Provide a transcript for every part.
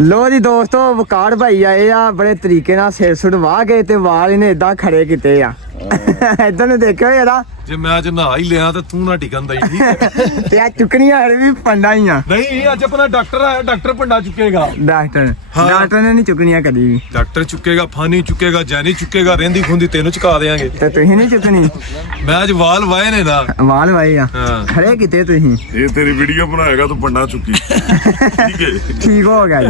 ਲੋ ਜੀ ਦੋਸਤੋ ਵਕਾਰ ਭਾਈ ਆਏ ਆ ਬੜੇ ਤਰੀਕੇ ਨਾਲ ਸਿਰ ਸੁੜ ਵਾਹ ਕੇ ਤੇ ਵਾਲ ਇਹਨੇ ਇਦਾਂ ਖੜੇ ਕੀਤੇ ਆ ਇਦਾਂ ਨੂੰ ਦੇਖਿਓ ਯਾਰਾ ਜੇ ਮੈਂ ਅੱਜ ਨਹਾ ਹੀ ਲਿਆ ਤੇ ਤੂੰ ਨਾ ਟਿਕੰਦਾ ਹੀ ਠੀਕ ਹੈ ਤੇ ਆ ਚੁੱਕਣੀਆਂ ਹਰ ਵੀ ਪੰਡਾ ਹੀ ਆ ਨਹੀਂ ਅੱਜ ਆਪਣਾ ਡਾਕਟਰ ਆਇਆ ਡਾਕਟਰ ਪੰਡਾ ਚੁੱਕੇਗਾ ਡਾਕਟਰ ਨੇ ਨਹੀਂ ਚੁੱਕਣੀਆਂ ਕਦੀ ਵੀ ਡਾਕਟਰ ਚੁੱਕੇਗਾ ਫਾਨੀ ਚੁੱਕੇਗਾ ਜੈਨੀ ਚੁੱਕੇਗਾ ਰਹਿੰਦੀ ਖੁੰਦੀ ਤੈਨੂੰ ਚੁਕਾ ਦੇਾਂਗੇ ਤੇ ਤੁਸੀਂ ਨਹੀਂ ਚੁੱਕਣੀ ਮੈਂ ਅੱਜ ਵਾਲ ਵਾਏ ਨੇ ਨਾ ਵਾਲ ਵਾਏ ਆ ਖੜੇ ਕੀਤੇ ਤੁਸੀਂ ਇਹ ਤੇਰੀ ਵੀਡੀਓ ਬਣਾਏਗਾ ਤੂੰ ਪੰਡਾ ਚੁੱਕੀ ਠੀਕ ਹੈ ਠੀਕ ਹੋ ਗਿਆ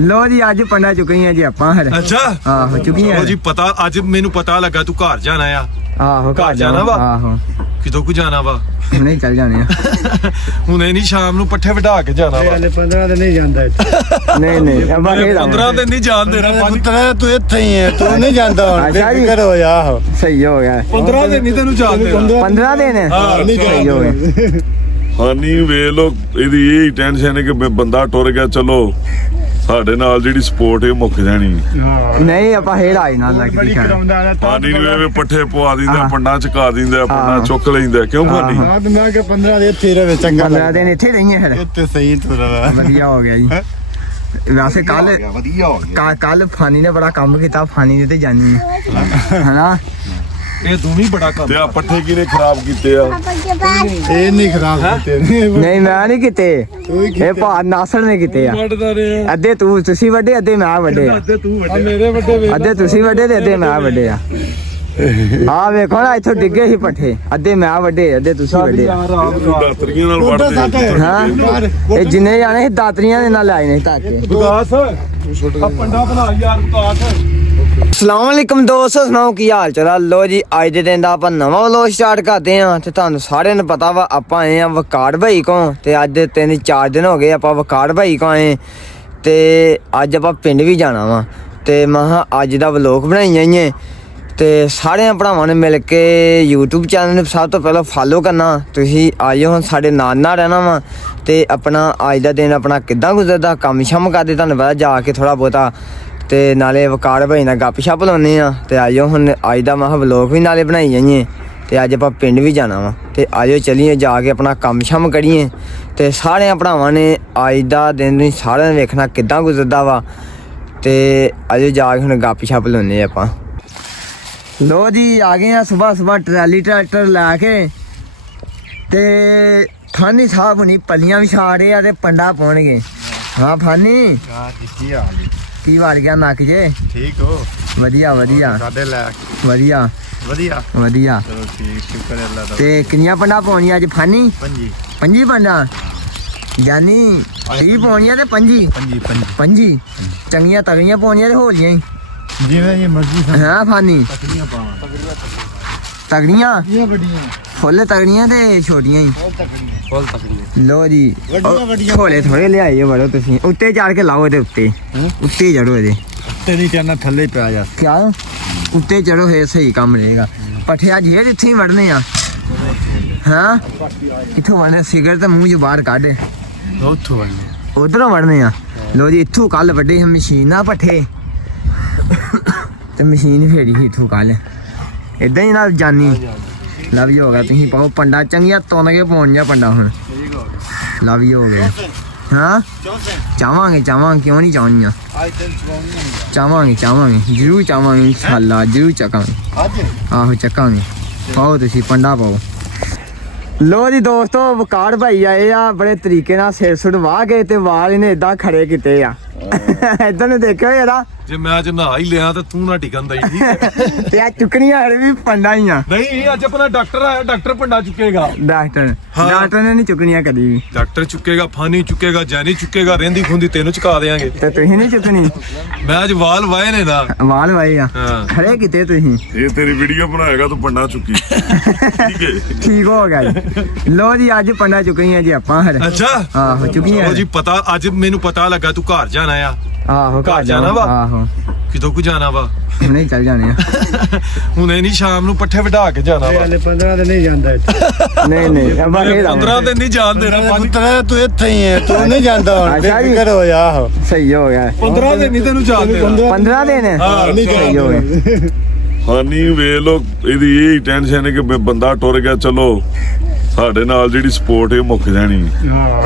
ਲੋ ਜੀ ਅੱਜ ਪੰਡਾ ਚੁੱਕੀਆਂ ਜੀ ਆਪਾਂ ਹਰ ਅੱਛਾ ਆਹੋ ਚੁੱਕੀਆਂ ਲੋ ਜੀ ਪਤਾ ਅੱਜ ਮੈਨੂੰ ਪਤਾ ਲੱਗਾ ਤੂੰ ਘਰ ਜਾਣਾ ਆ ਆਹੋ ਘਰ ਜਾਣਾ ਵਾ ਆਹੋ ਕਿਦੋਂ ਕੁ ਜਾਣਾ ਵਾ ਨਹੀਂ ਚੱਲ ਜਾਣੇ ਆ ਹੁਣੇ ਨਹੀਂ ਸ਼ਾਮ ਨੂੰ ਪੱਠੇ ਵਢਾ ਕੇ ਜਾਣਾ ਵਾ 15 ਦਿਨ ਨਹੀਂ ਜਾਂਦਾ ਨਹੀਂ ਨਹੀਂ 15 ਦਿਨ ਨਹੀਂ ਜਾਣ ਦੇਣਾ ਪੁੱਤਰਾ ਤੂੰ ਇੱਥੇ ਹੀ ਹੈ ਤੂੰ ਨਹੀਂ ਜਾਂਦਾ ਹੁਣ ਫਿਕਰ ਹੋ ਜਾ ਸਹੀ ਹੋ ਗਿਆ 15 ਦਿਨ ਨਹੀਂ ਤੈਨੂੰ ਜਾਣ ਦੇਣਾ 15 ਦਿਨ ਨਹੀਂ ਸਹੀ ਹੋ ਗਿਆ ਹਾਨੀ ਵੇਖ ਲੋ ਇਹਦੀ ਇਹ ਟੈਨਸ਼ਨ ਹੈ ਕਿ ਬੰਦਾ ਟੁਰ ਗਿਆ ਚਲੋ ਸਾਡੇ ਨਾਲ ਜਿਹੜੀ ਸਪੋਰਟ ਇਹ ਮੁੱਕ ਜਾਣੀ ਨਹੀਂ ਆਪਾਂ ਹੇੜ ਆਈ ਨਾਲ ਲੱਗ ਬੜੀ ਕਰਾਉਂਦਾ ਹਾਨੀ ਨੂੰ ਐਵੇਂ ਪੱਠੇ ਪਵਾ ਦਿੰਦਾ ਪੰਡਾ ਚਕਾ ਦਿੰਦਾ ਪੰਡਾ ਚੁੱਕ ਲੈਂਦਾ ਕਿਉਂ ਹਾਨੀ ਹਾਂ ਤੇ ਮੈਂ ਕਿ 15 ਦੇ ਇੱਥੇ ਰਵੇ ਚੰਗਾ 15 ਦਿਨ ਇੱਥੇ ਰਹੀਏ ਫਿਰ ਇੱਥੇ ਸਹੀ ਤੁਰਦਾ ਵਧੀਆ ਹੋ ਗਿਆ ਜੀ ਵੈਸੇ ਕੱਲ ਵਧੀਆ ਹੋ ਗਿਆ ਕੱਲ ਫਾਨੀ ਨੇ ਬੜਾ ਕੰਮ ਕੀਤਾ ਫਾਨੀ ਦੇ ਤੇ ਜਾਨੀ ਹਨਾ ਇਹ ਦੋਵੇਂ ਬੜਾ ਕੰਮ ਤੇ ਆ ਪੱਠੇ ਕਿਨੇ ਖਰਾਬ ਕੀਤੇ ਆ ਇਹ ਨਹੀਂ ਖਰਾਬ ਕੀਤੇ ਨਹੀਂ ਮੈਂ ਨਹੀਂ ਕੀਤੇ ਇਹ ਭਾ ਨਾਸਰ ਨੇ ਕੀਤੇ ਆ ਵੱਡਦਾ ਰਿਹਾ ਅੱਧੇ ਤੁਸੀਂ ਵੱਡੇ ਅੱਧੇ ਮੈਂ ਵੱਡੇ ਆ ਅੱਧੇ ਤੂੰ ਵੱਡੇ ਮੇਰੇ ਵੱਡੇ ਅੱਧੇ ਤੁਸੀਂ ਵੱਡੇ ਤੇ ਅੱਧੇ ਮੈਂ ਵੱਡੇ ਆ ਆ ਵੇਖੋ ਨਾ ਇੱਥੋਂ ਡਿੱਗੇ ਸੀ ਪੱਠੇ ਅੱਧੇ ਮੈਂ ਵੱਡੇ ਅੱਧੇ ਤੁਸੀਂ ਵੱਡੇ ਦਾਤਰੀਆਂ ਨਾਲ ਵੜਦੇ ਹਾਂ ਇਹ ਜਿੰਨੇ ਜਾਣੇ ਸੀ ਦਾਤਰੀਆਂ ਦੇ ਨਾਲ ਆਏ ਨੇ ਧਾਕੇ ਵਿਕਾਸ ਆ ਪੰਡਾ ਬਣਾ ਯਾਰ ਵਿਕਾਸ ਅਸਲਾਮ ਵਾਲੇਕਮ ਦੋਸਤੋ ਸੁਣਾਓ ਕੀ ਹਾਲ ਚਾਲ ਲੋ ਜੀ ਅੱਜ ਦੇ ਦਿਨ ਦਾ ਆਪਾਂ ਨਵਾਂ ਵਲੋਗ ਸਟਾਰਟ ਕਰਦੇ ਆਂ ਤੇ ਤੁਹਾਨੂੰ ਸਾਰਿਆਂ ਨੂੰ ਪਤਾ ਵਾ ਆਪਾਂ ਆਏ ਆਂ ਵਕਾਰ ਭਾਈ ਕੋਲ ਤੇ ਅੱਜ 3-4 ਦਿਨ ਹੋ ਗਏ ਆਪਾਂ ਵਕਾਰ ਭਾਈ ਕੋਲ ਆਏ ਤੇ ਅੱਜ ਆਪਾਂ ਪਿੰਡ ਵੀ ਜਾਣਾ ਵਾ ਤੇ ਮੈਂ ਅੱਜ ਦਾ ਵਲੋਗ ਬਣਾਈ ਆਈਏ ਤੇ ਸਾਰਿਆਂ ਭਰਾਵਾਂ ਨੇ ਮਿਲ ਕੇ YouTube ਚੈਨਲ ਨੂੰ ਸਭ ਤੋਂ ਪਹਿਲਾਂ ਫਾਲੋ ਕਰਨਾ ਤੁਸੀਂ ਆਇਓ ਹੁਣ ਸਾਡੇ ਨਾਲ ਨਾਲ ਰਹਿਣਾ ਵਾ ਤੇ ਆਪਣਾ ਅੱਜ ਦਾ ਦਿਨ ਆਪਣਾ ਕਿੱਦਾਂ ਗੁਜ਼ਰਦਾ ਕੰਮ ਸ਼ਮ ਕਰਦੇ ਤੁਹਾਨੂੰ ਪਤਾ ਜਾ ਕੇ ਥੋੜਾ ਬਹੁਤਾ ਤੇ ਨਾਲੇ ਵਕਾਰ ਭਾਈ ਨਾਲ ਗੱਪ ਛੱਪ ਲਾਉਂਦੇ ਆ ਤੇ ਆਇਓ ਹੁਣ ਅੱਜ ਦਾ ਮੈਂ ਵਲੋਗ ਵੀ ਨਾਲੇ ਬਣਾਈ ਜਾਈਏ ਤੇ ਅੱਜ ਆਪਾਂ ਪਿੰਡ ਵੀ ਜਾਣਾ ਵਾ ਤੇ ਆਇਓ ਚਲੀਏ ਜਾ ਕੇ ਆਪਣਾ ਕੰਮ ਸ਼ਮ ਕਰੀਏ ਤੇ ਸਾਰਿਆਂ ਭਰਾਵਾਂ ਨੇ ਅੱਜ ਦਾ ਦਿਨ ਨੂੰ ਸਾਰਿਆਂ ਨੇ ਵੇਖਣਾ ਕਿੱਦਾਂ ਗੁਜ਼ਰਦਾ ਵਾ ਤੇ ਆਇਓ ਜਾ ਕੇ ਹੁਣ ਗੱਪ ਛੱਪ ਲਾਉਂਦੇ ਆਪਾਂ ਲੋ ਜੀ ਆ ਗਏ ਆ ਸਵੇਰ ਟਰਾਲੀ ਟਰੈਕਟਰ ਲਾ ਕੇ ਤੇ ਫਾਨੀ ਸਾਹਿਬ ਹੁਣੀ ਪੱਲੀਆਂ ਵਿਛਾ ਰਹੇ ਆ ਤੇ ਪੰਡਾ ਪਾਉਣਗੇ ਹਾਂ ਫਾਨੀ ਕੀ ਵਾਰ ਗਿਆ ਨੱਕ ਜੇ ਠੀਕ ਹੋ ਵਧੀਆ ਵਧੀਆ ਸਾਡੇ ਲੈ ਵਧੀਆ ਵਧੀਆ ਵਧੀਆ ਚਲੋ ਠੀਕ ਸ਼ੁਕਰ ਹੈ ਅੱਲਾਹ ਦਾ ਤੇ ਕਿੰਨੀਆਂ ਪੰਡਾ ਪਾਉਣੀਆਂ ਅੱਜ ਫਾਨੀ ਪੰਜੀ ਪੰਡਾ ਜਾਨੀ 30 ਪਾਉਣੀਆਂ ਤੇ ਪੰਜੀ ਚੰਗੀਆਂ ਤਗੜੀਆਂ ਪਾਉਣੀਆਂ ਤੇ ਹੋਲੀਆਂ ਹੀ ਜਿਵੇਂ ਇਹ ਮਰਜ਼ੀ ਹਾਂ ਫਾਨੀ ਤਕੜੀਆਂ ਪਾਵਾਂ ਤਗੜੀਆਂ ਇਹ ਵੱਡੀਆਂ ਫੁੱਲ ਤਗੜੀਆਂ ਤੇ ਛੋਟੀਆਂ ਹੀ ਫੁੱਲ ਤਕੜੀ ਲੋ ਜੀ ਵੱਡੀਆਂ ਛੋਲੇ ਥੋੜੇ ਲਿਆਈਏ ਬੜੋ ਤੁਸੀਂ ਉੱਤੇ ਚੜ ਕੇ ਲਾਓ ਇਹਦੇ ਉੱਤੇ ਉੱਤੇ ਚੜੋ ਇਹਦੇ ਤੇਰੀ ਚੰਨਾ ਥੱਲੇ ਪਿਆ ਜਾ ਕਿਆ ਉੱਤੇ ਚੜੋ ਇਹ ਸਹੀ ਕੰਮ ਰਹੇਗਾ ਪੱਠਿਆ ਜੇਰ ਇੱਥੇ ਹੀ ਵੜਨੇ ਆ ਹਾਂ ਇੱਥੋਂ ਵੜਨੇ ਸਿਗਰਟ ਤੇ ਮੂੰਹ 'ਚ ਬਾਹਰ ਕੱਢ ਉੱਥੋਂ ਵੜਨੇ ਉਧਰੋਂ ਵੜਨੇ ਆ ਲੋ ਜੀ ਇੱਥੋਂ ਕੱਲ ਵੱਡੇ ਮਸ਼ੀਨ ਨਾਲ ਪੱਠੇ ਤੇ ਮਸ਼ੀਨ ਫੇੜੀ ਸੀ ਇੱਥੋਂ ਕੱਲ ਏਦਾਂ ਹੀ ਨਾਲ ਜਾਨੀ ਲਵ ਹੀ ਹੋ ਗਿਆ ਤੁਸੀਂ ਪਾਓ ਪੰਡਾ ਚੰਗੀਆਂ ਤੁੰਨ ਕੇ ਪਾਉਣੀਆਂ ਪੰਡਾ ਹੁਣ ਲਵ ਹੀ ਹੋ ਗਿਆ ਹਾਂ ਚਾਹਾਂਗੇ ਕਿਉਂ ਨਹੀਂ ਚਾਹਣੀਆਂ ਚਾਹਾਂਗੇ ਜ਼ਰੂਰ ਚਾਹਾਂਗੇ ਇਨਸ਼ਾਅੱਲਾ ਜ਼ਰੂਰ ਚੱਕਾਂਗੇ ਆਹੋ ਚੱਕਾਂਗੇ ਪਾਓ ਤੁਸੀਂ ਪੰਡਾ ਪਾਓ ਲੋ ਜੀ ਦੋਸਤੋ ਵਕਾਰ ਭਾਈ ਆਏ ਆ ਬੜੇ ਤਰੀਕੇ ਨਾਲ ਸਿਰ ਸੁੜ ਵਾਹ ਕੇ ਤੇ ਵਾਲ ਇਹਨੇ ਇਦਾਂ ਖੜੇ ਕੀਤੇ ਆ ਇਦਾਂ ਨੂੰ ਦੇਖਿਓ ਯਾਰਾ ਜੇ ਮੈਂ ਅੱਜ ਨਹਾ ਹੀ ਲਿਆ ਤੇ ਤੂੰ ਨਾ ਟਿਕੰਦਾ ਹੀ ਠੀਕ ਹੈ ਤੇ ਆ ਚੁੱਕਣੀਆਂ ਹਰ ਵੀ ਪੰਡਾ ਹੀ ਆ ਨਹੀਂ ਅੱਜ ਆਪਣਾ ਡਾਕਟਰ ਆਇਆ ਡਾਕਟਰ ਪੰਡਾ ਚੁੱਕੇਗਾ ਡਾਕਟਰ ਨੇ ਨਹੀਂ ਚੁੱਕਣੀਆਂ ਕਦੀ ਵੀ ਡਾਕਟਰ ਚੁੱਕੇਗਾ ਫਾਨੀ ਚੁੱਕੇਗਾ ਜੈਨੀ ਚੁੱਕੇਗਾ ਰਹਿੰਦੀ ਖੁੰਦੀ ਤੈਨੂੰ ਚੁਕਾ ਦੇਾਂਗੇ ਤੇ ਤੁਸੀਂ ਨਹੀਂ ਚੁੱਕਣੀ ਮੈਂ ਅੱਜ ਵਾਲ ਵਾਏ ਨੇ ਨਾ ਵਾਲ ਵਾਏ ਆ ਖੜੇ ਕੀਤੇ ਤੁਸੀਂ ਇਹ ਤੇਰੀ ਵੀਡੀਓ ਬਣਾਏਗਾ ਤੂੰ ਪੰਡਾ ਚੁੱਕੀ ਠੀਕ ਹੈ ਠੀਕ ਹੋ ਗਿਆ ਲੋ ਜੀ ਅੱਜ ਪੰਡਾ ਚੁੱਕੀਆਂ ਜੀ ਆਪਾਂ ਹਰ ਅੱਛਾ ਆਹੋ ਚੁੱਕੀਆਂ ਲੋ ਜੀ ਪਤਾ ਅੱਜ ਮੈਨੂੰ ਪਤਾ ਲੱਗਾ ਤੂੰ ਘਰ ਜਾਣਾ ਆ ਆਹੋ ਘਰ ਜਾਣਾ ਵਾ ਆਹੋ ਕਿਦੋਂ ਕੁ ਜਾਣਾ ਵਾ ਨਹੀਂ ਚੱਲ ਜਾਣੇ ਆ ਹੁਣੇ ਨਹੀਂ ਸ਼ਾਮ ਨੂੰ ਪੱਠੇ ਵਢਾ ਕੇ ਜਾਣਾ ਵਾ 15 ਦਿਨ ਨਹੀਂ ਜਾਂਦਾ ਨਹੀਂ 15 ਦਿਨ ਨਹੀਂ ਜਾਣ ਦੇਣਾ ਪੁੱਤਰਾ ਤੂੰ ਇੱਥੇ ਹੀ ਹੈ ਤੂੰ ਨਹੀਂ ਜਾਂਦਾ ਹੁਣ ਫਿਕਰ ਹੋ ਜਾ ਸਹੀ ਹੋ ਗਿਆ 15 ਦਿਨ ਨਹੀਂ ਤੈਨੂੰ ਜਾਣ ਦੇਣਾ 15 ਦਿਨ ਨਹੀਂ ਸਹੀ ਹੋ ਗਿਆ ਹਾਨੀ ਵੇਖ ਲੋ ਇਹਦੀ ਇਹ ਟੈਨਸ਼ਨ ਹੈ ਕਿ ਬੰਦਾ ਟੁਰ ਗਿਆ ਚਲੋ ਸਾਡੇ ਨਾਲ ਜਿਹੜੀ ਸਪੋਰਟ ਇਹ ਮੁੱਕ ਜਾਣੀ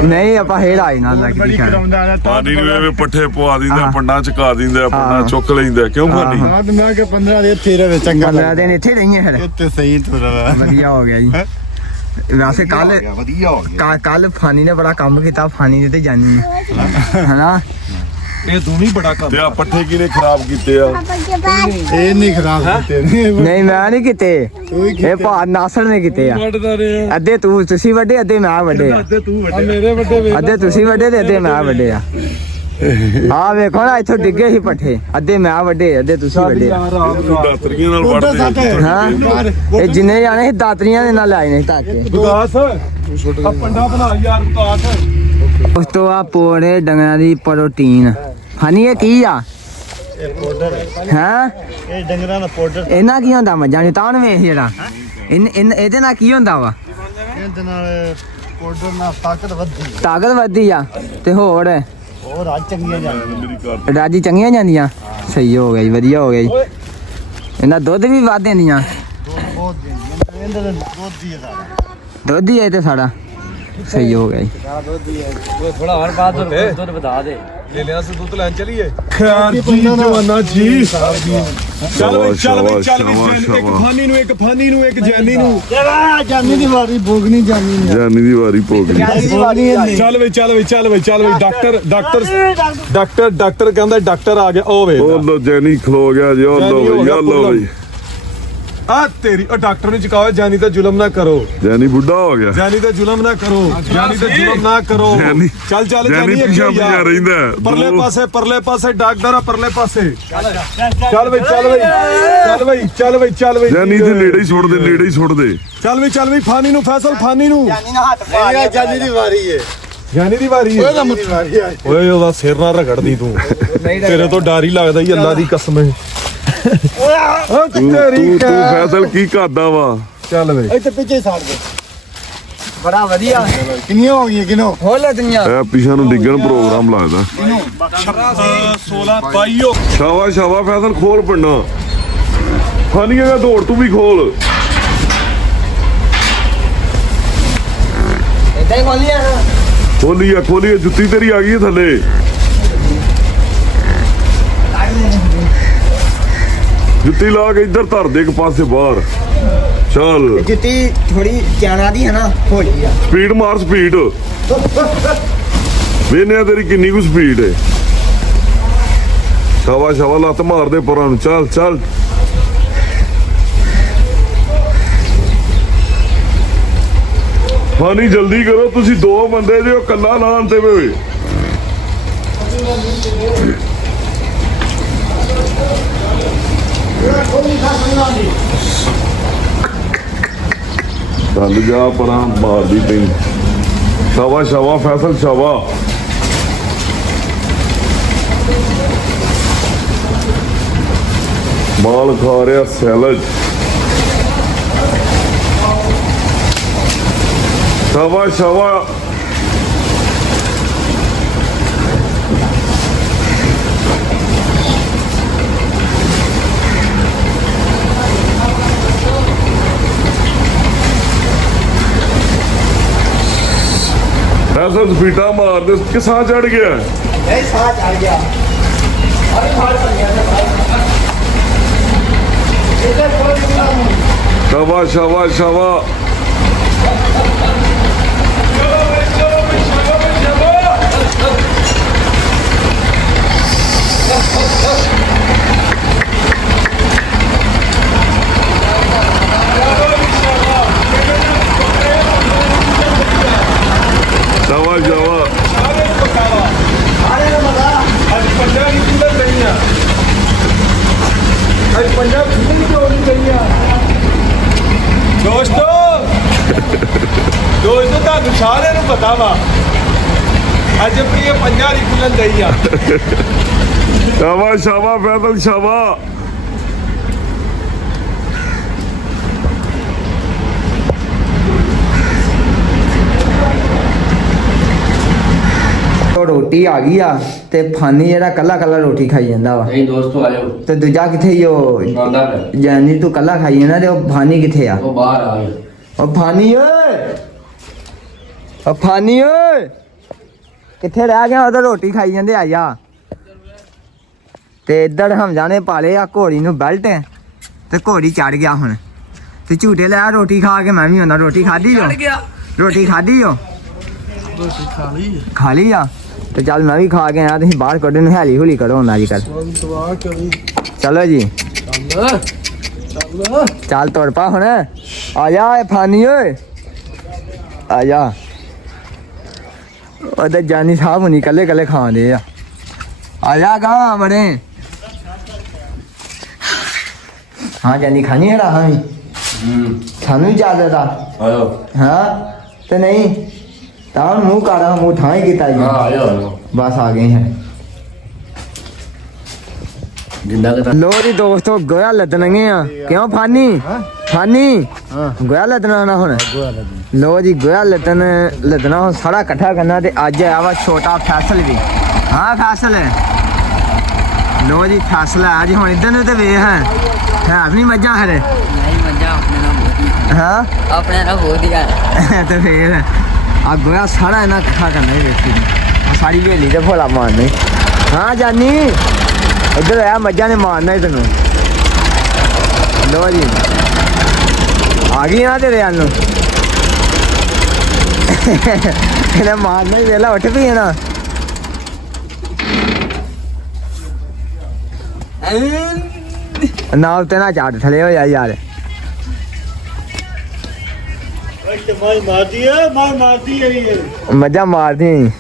ਨਹੀਂ ਆਪਾਂ ਹੇੜ ਆਈ ਨਾਲ ਲੱਗਦੀ ਬੜੀ ਖੈਰ। ਕਰਾਉਂਦਾ ਨਾ ਤਾਂ ਪਾਣੀ ਨੂੰ ਐਵੇਂ ਪੱਠੇ ਪਵਾ ਦਿੰਦਾ ਪੰਡਾਂ ਚਕਾ ਦਿੰਦਾ ਪੰਡਾਂ ਚੁੱਕ ਲੈਂਦਾ ਕਿਉਂ ਖਾਨੀ ਬਾਅਦ ਮੈਂ ਕਿ 15 ਦੇ ਇੱਥੇ ਰਵੇ ਚੰਗਾ 15 ਦਿਨ ਇੱਥੇ ਰਹੀਆਂ ਫਿਰ ਇੱਥੇ ਸਹੀ ਤੁਰਵਾ ਵਧੀਆ ਹੋ ਗਿਆ ਜੀ ਵੈਸੇ ਕੱਲ ਵਧੀਆ ਹੋ ਗਿਆ ਕੱਲ ਫਾਨੀ ਨੇ ਬੜਾ ਕੰਮ ਕੀਤਾ ਫਾਨੀ ਦੇ ਤੇ ਜਾਨੀ ਹਨਾ ਇਹ ਦੋਵੇਂ ਬੜਾ ਕੰਮ ਤੇ ਆ ਪੱਠੇ ਕਿਨੇ ਖਰਾਬ ਕੀਤੇ ਆ ਇਹ ਨਹੀਂ ਖਰਾਬ ਕੀਤੇ ਨਹੀਂ ਮੈਂ ਨਹੀਂ ਕੀਤੇ ਇਹ ਭਾ ਨਾਸਰ ਨੇ ਕੀਤੇ ਆ ਅੱਧੇ ਤੁਸੀਂ ਵੱਡੇ ਅੱਧੇ ਮੈਂ ਵੱਡੇ ਆ ਤੂੰ ਵੱਡੇ ਮੇਰੇ ਵੱਡੇ ਅੱਧੇ ਤੁਸੀਂ ਵੱਡੇ ਤੇ ਅੱਧੇ ਮੈਂ ਵੱਡੇ ਆ ਆ ਵੇਖੋ ਨਾ ਇੱਥੋਂ ਡਿੱਗੇ ਸੀ ਪੱਠੇ ਅੱਧੇ ਮੈਂ ਵੱਡੇ ਅੱਧੇ ਤੁਸੀਂ ਵੱਡੇ ਆ ਦਾਤਰੀਆਂ ਨਾਲ ਵੜਦੇ ਹਾਂ ਇਹ ਜਿੰਨੇ ਜਾਣੇ ਸੀ ਦਾਤਰੀਆਂ ਦੇ ਨਾਲ ਆਏ ਨੇ ਧਾਕੇ ਵਿਕਾਸ ਆ ਪੰਡਾ ਬਣਾ ਯਾਰ ਵਿਕਾਸ ਉਸ ਤੋਂ ਆ ਪੋੜੇ ਡੰਗਰਾਂ ਦੀ ਪ੍ਰੋਟੀਨ ਹਨੀ ਇਹ ਕੀ ਆ ਇਹ ਪਾਊਡਰ ਹਾਂ ਇਹ ਡੰਗਰਾਂ ਦਾ ਪਾਊਡਰ ਇਹਨਾਂ ਕੀ ਹੁੰਦਾ ਮੱਝਾਂ ਨੂੰ ਤਾਂ ਵੇਖ ਜਿਹੜਾ ਇਹਦੇ ਨਾਲ ਕੀ ਹੁੰਦਾ ਵਾ ਇਹਦੇ ਨਾਲ ਪਾਊਡਰ ਨਾਲ ਤਾਕਤ ਵੱਧਦੀ ਤਾਕਤ ਵੱਧਦੀ ਆ ਤੇ ਹੋਰ ਹੋਰ ਅੱਜ ਚੰਗੀਆਂ ਜਾਂਦੀਆਂ ਰਾਜੀ ਚੰਗੀਆਂ ਜਾਂਦੀਆਂ ਸਹੀ ਹੋ ਗਿਆ ਜੀ ਵਧੀਆ ਹੋ ਗਿਆ ਜੀ ਇਹਨਾਂ ਦੁੱਧ ਵੀ ਵੱਧ ਦਿੰਦੀਆਂ ਬਹੁਤ ਦਿੰਦੀਆਂ ਇਹਦੇ ਦਾ ਦੁੱਧ ਦੀ ਹੈ ਸਾਰਾ ਦੁੱਧ ਹੀ ਹੈ ਤੇ ਸਾਡਾ ਸਹੀ ਹੋ ਗਿਆ ਜੀ ਥੋੜਾ ਹੋਰ ਬਾਅਦ ਦੁੱਧ ਵਧਾ ਦੇ ਲੈ ਲਿਆ ਸੀ ਦੁੱਧ ਲੈਣ ਚਲੀਏ ਖੈਰ ਜੀ ਜਵਾਨਾ ਜੀ ਚੱਲ ਵੇ ਚੱਲ ਵੇ ਚੱਲ ਵੇ ਇੱਕ ਫਾਨੀ ਨੂੰ ਇੱਕ ਫਾਨੀ ਨੂੰ ਇੱਕ ਜੈਨੀ ਨੂੰ ਜਾਨੀ ਦੀ ਵਾਰੀ ਭੋਗਣੀ ਜਾਨੀ ਨਹੀਂ ਜਾਨੀ ਦੀ ਵਾਰੀ ਭੋਗ ਗਈ ਚੱਲ ਵੇ ਚੱਲ ਵੇ ਚੱਲ ਵੇ ਚੱਲ ਵੇ ਡਾਕਟਰ ਕਹਿੰਦਾ ਡਾਕਟਰ ਆ ਗਿਆ ਉਹ ਵੇ ਉਹ ਲੋ ਜੈਨੀ ਖਲੋ ਗਿਆ ਜੀ ਉਹ ਲੋ ਬਈ ਆ ਲੋ ਬਈ ਆ ਤੇਰੀ ਉਹ ਡਾਕਟਰ ਨੂੰ ਚਕਾਓ ਜਾਨੀ ਤਾਂ ਜ਼ੁਲਮ ਨਾ ਕਰੋ ਜੈਨੀ ਬੁੱਢਾ ਹੋ ਗਿਆ ਜਾਨੀ ਤਾਂ ਜ਼ੁਲਮ ਨਾ ਕਰੋ ਜਾਨੀ ਤਾਂ ਜ਼ੁਲਮ ਨਾ ਕਰੋ ਜਾਨੀ- ਚੱਲ ਜਾਨੀ ਜਾਨੀ ਪਿੱਛਾ ਪਿੱਛਾ ਰਹਿੰਦਾ ਹੈ। ਪਰਲੇ ਪਾਸੇ ਡਾਕਟਰ ਆ ਪਰਲੇ ਪਾਸੇ ਚੱਲ ਵੇ ਚੱਲ ਵੇ ਜੈਨੀ ਦੇ ਨੇੜੇ ਹੀ ਸੁੱਟ ਦੇ ਨੇੜੇ ਹੀ ਸੁੱਟ ਦੇ ਚੱਲ ਵੇ ਫਾਨੀ ਨੂੰ ਫੈਸਲ ਫਾਨੀ ਨੂੰ ਇਹ ਜਾਨੀ ਦੀ ਵਾਰੀ ਹੈ ਜਾਨੀ ਦੀ ਵਾਰੀ ਹੈ ਉਹਦਾ ਵਾਰੀ ਹੈ ਓਏ ਉਹਦਾ ਸਿਰ ਨਾ ਰਗੜਦੀ ਤੂੰ ਤੇਰੇ ਤੋਂ ਡਰ ਹੀ ਲੱਗਦਾ ਹੀ ਅੱਲਾ ਦੀ ਕਸਮ ਹੈ ਤੂੰ ਫੈਸਲ ਕੀ ਕਰਦਾ ਵਾ ਚੱਲ ਵੇ ਇੱਥੇ ਪਿੱਛੇ ਛੱਡ ਦੇ ਬੜਾ ਵਧੀਆ ਕਿੰਨੀਆਂ ਹੋ ਗਈਆਂ ਕਿਨੋ ਹੋ ਲੈ ਦੁਨੀਆ ਇਹ ਪਿਛਾ ਨੂੰ ਡਿੱਗਣ ਪ੍ਰੋਗਰਾਮ ਲੱਗਦਾ 16 22 ਸ਼ਾਵਾ ਸ਼ਾਵਾ ਫੈਸਲ ਖੋਲ ਪਿੰਡਾ ਫਾਨੀਆਂ ਦਾ ਦੌੜ ਤੂੰ ਵੀ ਖੋਲ ਇਦਾਂ ਹੀ ਖੋਲੀਆਂ ਖੋਲੀਏ ਜੁੱਤੀ ਤੇਰੀ ਆ ਗਈ ਹੈ ਥੱਲੇ ਜੁੱਤੀ ਲਾ ਕੇ ਇੱਧਰ ਧਰ ਦੇ ਇੱਕ ਪਾਸੇ ਬਾਹਰ ਚੱਲ ਜੁੱਤੀ ਥੋੜੀ ਚਾਣਾ ਦੀ ਹੈ ਨਾ ਹੋਲੀ ਆ ਸਪੀਡ ਮਾਰ ਸਪੀਡ ਵੇਨੇ ਤੇਰੀ ਕਿੰਨੀ ਕੁ ਸਪੀਡ ਹੈ ਸ਼ਾਵਾ ਲੱਤ ਮਾਰ ਦੇ ਪਰਾਂ ਨੂੰ ਚੱਲ ਫਾਨੀ ਜਲਦੀ ਕਰੋ ਤੁਸੀਂ ਦੋ ਬੰਦੇ ਜੇ ਕੱਲਾ ਲਾਣ ਤੇ ਵੇ ਚੱਲ ਜਾ ਪਰਾਂ ਮਾਰਦੀ ਪਈ ਸ਼ਾਵਾ ਫੈਸਲ ਸ਼ਾਵਾ ਮਾਲ ਖਾ ਰਿਹਾ ਸੈਲਡ ਸ਼ਾਵਾ ਐਸਾ ਸਪੀਟਾ ਮਾਰਦੇ ਕਿਸਾਂ ਚੜ ਗਿਆ ਨਹੀਂ ਸਾਹ ਚੜ ਗਿਆ ਅਰੇ ਫਾੜ ਪੜ ਗਿਆ ਸ਼ਾਵਾ ਦੋਸਤੋ ਤੁਹਾਨੂੰ ਸਾਰਿਆਂ ਨੂੰ ਪਤਾ ਵਾ ਅੱਜ ਵੀ ਇਹ ਪੰਜਾਂ ਦੀ ਖੁੱਲਣ ਗਈ ਆ ਸ਼ਾਵਾ ਫੈਸਲ ਸ਼ਾਵਾ ਰੋਟੀ ਆ ਗਈ ਆ ਤੇ ਫਾਨੀ ਜਿਹੜਾ ਕੱਲਾ ਰੋਟੀ ਖਾਈ ਜਾਂਦਾ ਵਾ ਨਹੀਂ ਦੋਸਤੋ ਆ ਜਾਓ ਤੇ ਦੂਜਾ ਕਿੱਥੇ ਈ ਉਹ ਆਉਂਦਾ ਪਿਆ ਜਾਨੀ ਤੂੰ ਕੱਲਾ ਖਾਈ ਜਾਂਦਾ ਤੇ ਉਹ ਫਾਨੀ ਕਿੱਥੇ ਆ ਉਹ ਬਾਹਰ ਆ ਗਿਆ ਉਹ ਫਾਨੀ ਓਏ ਫਾਨੀ ਓਏ ਕਿੱਥੇ ਰਹਿ ਗਿਆ ਉਧਰ ਰੋਟੀ ਖਾਈ ਜਾਂਦੇ ਆ ਜਾ ਤੇ ਇੱਧਰ ਹਮਜ਼ਾ ਨੇ ਪਾ ਲਿਆ ਘੋੜੀ ਨੂੰ ਬੈਲਟ ਤੇ ਘੋੜੀ ਚੜ ਗਿਆ ਹੁਣ ਤੇ ਝੂਟੇ ਲੈ ਰੋਟੀ ਖਾ ਕੇ ਮੈਂ ਵੀ ਉਹਨਾਂ ਰੋਟੀ ਖਾਧੀ ਜੋ ਰੋਟੀ ਖਾਧੀ ਜੋ ਖਾ ਲਈ ਆ ਤੇ ਚੱਲ ਮੈਂ ਵੀ ਖਾ ਕੇ ਆਇਆ ਤੁਸੀਂ ਬਾਹਰ ਕੱਢੋ ਨੂੰ ਹੈਲੀ ਹੁਲੀ ਕਰੋ ਹੁਣ ਅੱਜ ਕੱਲ ਚਲੋ ਜੀ ਚੱਲ ਤੁਰ ਪਾ ਹੁਣ ਆ ਜਾ ਫਾਨੀ ਓਏ ਆ ਜਾ ਉਹਦੇ ਜਾਨੀ ਸਾਹਿਬ ਹੁਣੀ ਕੱਲੇ ਕੱਲੇ ਖਾਂਦੇ ਆ ਜਾ ਗਾ ਬੜੇ ਹਾਂ ਜਾਨੀ ਖਾਣੀ ਹੈ ਹਾਂ ਸਾਨੂੰ ਇਜਾਜ਼ਤ ਆ ਹਾਂ ਤੇ ਨਹੀਂ ਤਾਂ ਮੂੰਹ ਕਾੜਾ ਮੂੰਹ ਠਾਈ ਕੀਤਾ ਜੀ ਬਸ ਆ ਗਏ ਹੈ ਲੋ ਜੀ ਦੋਸਤੋ ਗੋਇਆ ਲੱਦਣਗੇ ਆ ਕਿਉਂ ਫਾਨੀ ਫਾਨੀ ਗੋਇਆ ਲੱਦਣਾ ਨਾ ਹੁਣ ਲੋ ਜੀ ਗੋਇਆ ਲੱਦਣਾ ਹੁਣ ਸਾਰਾ ਇਕੱਠਾ ਕਰਨਾ ਤੇ ਅੱਜ ਆਇਆ ਵਾ ਛੋਟਾ ਫੈਸਲ ਵੀ ਹਾਂ ਫੈਸਲ ਲੋ ਜੀ ਫੈਸਲਾ ਅੱਜ ਹੁਣ ਇਧਰ ਨੂੰ ਤੇ ਵੇਖ ਹੈ ਨਹੀਂ ਮੱਝਾਂ ਹਰੇ ਨਹੀਂ ਮੱਝਾਂ ਆਪਣੇ ਨਾਲ ਬਹੁਤ ਹਾਂ ਆਪਣੇ ਨਾਲ ਬਹੁਤ ਹੀ ਯਾਰ ਤੇ ਫੇਰ ਆ ਗੋਇਆ ਸਾਰਾ ਇਹਨਾਂ ਇਕੱਠਾ ਕਰਨਾ ਹੀ ਵੇਖੀ ਆ ਸਾਰੀ ਵੇਲੀ ਤੇ ਭੋਲਾ ਮਾਰਨੇ ਹਾਂ ਜਾਨੀ ਇੱਧਰ ਆ ਮੱਝਾਂ ਨੇ ਮਾਰਨਾ ਹੀ ਤੈਨੂੰ ਲੋ ਜੀ ਆ ਗਈ ਨਾ ਤੇਰੇ ਵੱਲ ਨੂੰ ਇਹਨੇ ਮਾਰਨਾ ਹੀ ਵੇਲਾ ਉੱਠ ਪਈ ਨਾ ਨਾਲ ਤੇ ਨਾ ਝਾੜ ਥਲੇ ਹੋ ਜਾ ਯਾਰ ਮੱਝਾਂ ਮਾਰਦੀ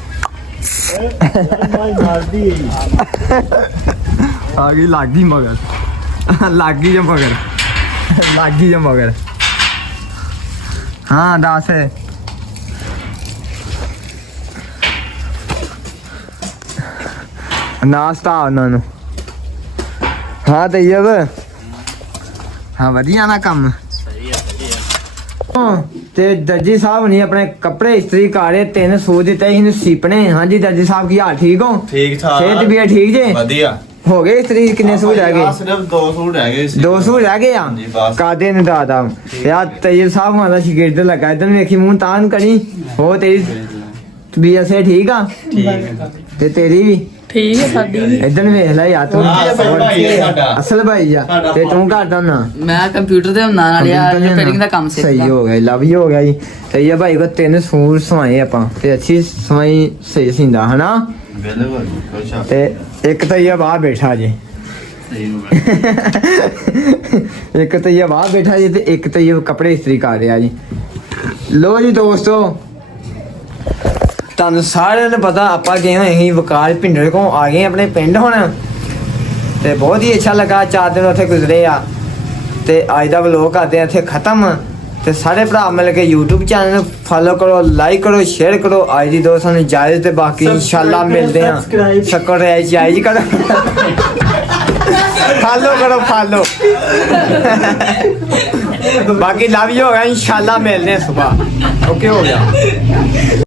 ਆ ਗਈ ਲੱਗੀ ਮਗਰ ਲੱਗੀ ਜੇ ਮਗਰ ਹਾਂ ਦੱਸ ਨਾਸਤਾ ਉਹਨਾਂ ਨੂੰ ਹਾਂ ਤੇ ਇਹ ਹਾਂ ਵਧੀਆ ਨਾ ਕੰਮ ਤੇ ਦਰਜੀ ਸਾਹਿਬ ਨੇ ਆਪਣੇ ਕੱਪੜੇ ਇਸਤਰੀ ਕਾਰੇ 3 ਸੂਟ ਦਿੱਤੇ ਇਹਨੂੰ ਸੀਪਣੇ ਹਾਂਜੀ ਦਰਜੀ ਸਾਹਿਬ ਕੀ ਹਾਲ ਠੀਕ ਹੋ ਠੀਕ ਠਾਕ ਸਿਹਤ ਵੀ ਠੀਕ ਜੇ ਵਧੀਆ ਹੋ ਗਏ ਇਸਤਰੀ ਕਿੰਨੇ ਸੂਟ ਰਹਿ ਗਏ ਸਿਰਫ 2 ਸੂਟ ਰਹਿ ਗਏ ਸੀ 2 ਸੂਟ ਰਹਿ ਗਏ ਆ ਕਾਦੇ ਨੇ ਦਾਦਾ ਯਾਰ ਤੇਜ ਸਾਹਿਬ ਮਾਦਾ ਸ਼ਿਗਿਰਦ ਲੱਗਾ ਇਧਰ ਵੇਖੀ ਮੂੰਹ ਤਾਂ ਕਰੀ ਹੋ ਤੇਰੀ ਵੀ ਅਸੇ ਠੀਕ ਆ ਤੇ ਤੇਰੀ ਵੀ ਠੀਕ ਹੈ ਸਾਡੀ ਵੀ ਇਧਰ ਵੇਖ ਲੈ ਯਾਰ ਤੂੰ ਅਸਲ ਭਾਈ ਆ ਤੇ ਤੂੰ ਕਰਦਾ ਨਾ ਮੈਂ ਕੰਪਿਊਟਰ ਦੇ ਹੁੰਨਾ ਨਾਲ ਯਾਰ ਰਿਪੇਅਰਿੰਗ ਦਾ ਕੰਮ ਸਿੱਖਦਾ ਸਹੀ ਹੋ ਗਿਆ ਲਵ ਹੀ ਹੋ ਗਿਆ ਜੀ ਸਹੀ ਆ ਭਾਈ ਕੋ 3 ਸੂਟ ਸਵਾਏ ਆਪਾਂ ਤੇ ਅੱਛੀ ਸਵਾਈ ਸਹੀ ਸਿੰਦਾ ਹਨਾ ਬਿਲਕੁਲ ਤੇ ਇੱਕ ਤਾਂ ਇਹ ਬਾਹਰ ਬੈਠਾ ਜੀ ਇੱਕ ਤਾਂ ਇਹ ਬਾਹਰ ਬੈਠਾ ਜੀ ਤੇ ਇੱਕ ਤਾਂ ਇਹ ਕੱਪੜੇ ਇਸਤਰੀ ਕਰ ਰਿਹਾ ਜੀ ਲੋ ਜੀ ਦੋਸਤੋ ਤੁਹਾਨੂੰ ਸਾਰਿਆਂ ਨੂੰ ਪਤਾ ਆਪਾਂ ਗਏ ਹੋਏ ਸੀ ਵਕਾਰ ਭਿੰਡਰ ਕੋਲ ਆ ਗਏ ਆਪਣੇ ਪਿੰਡ ਹੁਣ ਤੇ ਬਹੁਤ ਹੀ ਅੱਛਾ ਲੱਗਾ 4 ਦਿਨ ਉੱਥੇ ਗੁਜ਼ਰੇ ਆ ਤੇ ਅੱਜ ਦਾ ਵਲੋਗ ਕਰਦੇ ਆ ਇੱਥੇ ਖਤਮ ਤੇ ਸਾਰੇ ਭਰਾ ਮਿਲ ਕੇ YouTube ਚੈਨਲ ਨੂੰ ਫੋਲੋ ਕਰੋ ਲਾਈਕ ਕਰੋ ਸ਼ੇਅਰ ਕਰੋ ਅੱਜ ਦੀ ਦੋਸਤਾਂ ਨੂੰ ਇਜਾਜ਼ਤ ਤੇ ਬਾਕੀ ਇਨਸ਼ਾਅੱਲਾ ਮਿਲਦੇ ਆ ਸਬਸਕ੍ਰਾਈਬ ਕਰੋ ਫਾਲੋ ਬਾਕੀ ਲਵ ਯੂ ਹੋ ਗਿਆ ਇਨਸ਼ਾਅੱਲਾ ਮਿਲਦੇ ਆ ਸੁਬਹ ਓਕੇ ਹੋ ਗਿਆ